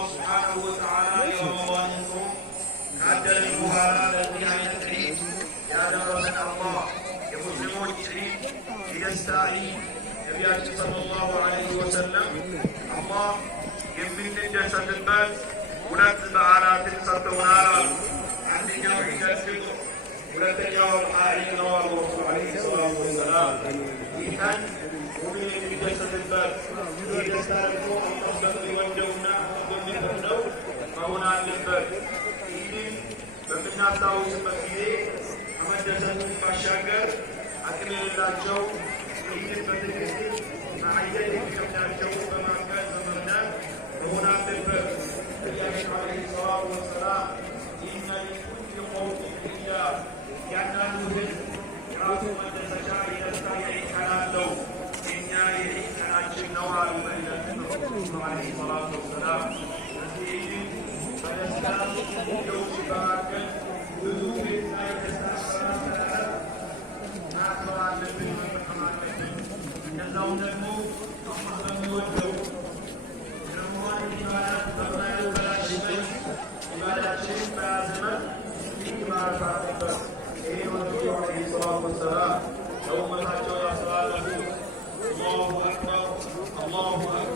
الله سبحانه وتعالى يوم كعدل المهارات النهاية العيد يا ربنا الله يا مسلمون العيد يستعين نبينا صلى الله عليه وسلم الله يمين الجسد البس ሁለት በዓላትን ሰጥተውናል። አንደኛው ዒድ አልፍጥር፣ ሁለተኛው ዒድ ነው አሉ ረሱል ዓለይሂ ሰላቱ ወሰላም። ይህን ሙእሚን የሚደሰትበት የደስታ ደግሞ አላህ የሚወደውና የሚፈቅደው መሆን አለበት። ይህን በምናስታውስበት ጊዜ ከመደሰቱን ባሻገር አቅም የሌላቸው ይህን በትክክል ማዕየት የሚከብዳቸው በማገዝ በመርዳት መሆን አለበት። النبي عليه الصلاة والسلام إن لكل قوم حجة يعنان ذل يراث مدس شاعر يستطيع كلام له إن يعيش على النوع وإلى النبي عليه الصلاة والسلام نسيج فالإسلام يوجب باكا وذوب لا يستحقنا نعطر عن النبي محمد يزعون الموت محمد يوجب الله أكبر الله أكبر